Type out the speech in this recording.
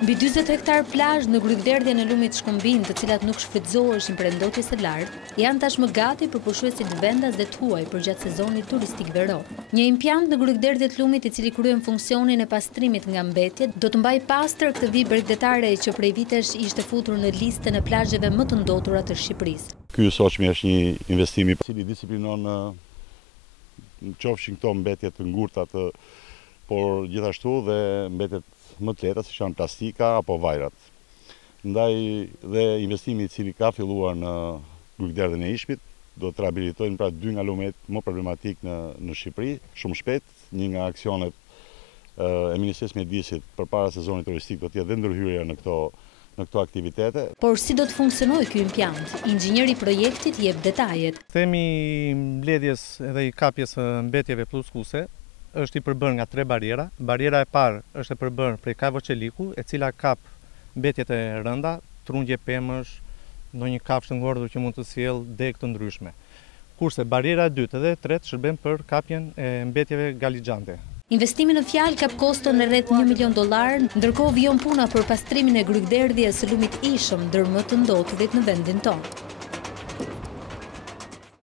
Mbi 40 hektar plazh në Grykderdhje në lumit Shkumbin, të cilat nuk shfrytëzoheshin për ndotjes së lartë, janë tashmë gati për pushuesit vendas dhe tuaj përgjatë sezonit turistik veror. Një impjant në Grykderdhje të lumit i cili kryen funksionin e pastrimit nga mbetjet, do të mbajë pastër këtë vi bregdetare që prej vitesh ishte futur në listën e plazheve më të ndotura të Shqipërisë. Ky soçmi është një investim i cili disiplinon qofshin këto mbetje të ngurta por gjithashtu dhe mbetjet më të lehta, siç janë plastika apo vajrat. Ndaj dhe investimi i cili ka filluar në Grykderdhjen e Ishpit, do të rehabilitojnë pra 2 nga lumet më problematik në Shqipëri, shumë shpejt. Një nga aksionet e Ministrisë së Mjedisit përpara sezonit turistik do të jetë dhe ndërhyrja në këto aktivitete. Por si do të funksionojë ky impjant? Inxhinieri i projektit jep detajet. Themi mbledhjes edhe i kapjes së mbetjeve pluskuese është i përbërë nga 3 bariera. Bariera e parë është e përbërë prej kavoçeliku, e cila kap mbetjet e rënda, trungje pemësh, ndonjë kafshë të ngordhur që mund të sjellë degë të ndryshme. Kurse bariera e dytë dhe e tretë shërben për kapjen e mbetjeve galixhante. Investimi në fjalë kap koston në rreth $1 milion, ndërkohë vijon puna për pastrimin e Grykderdhjes së lumit Ishëm, ndër më të ndoturit në vendin tonë.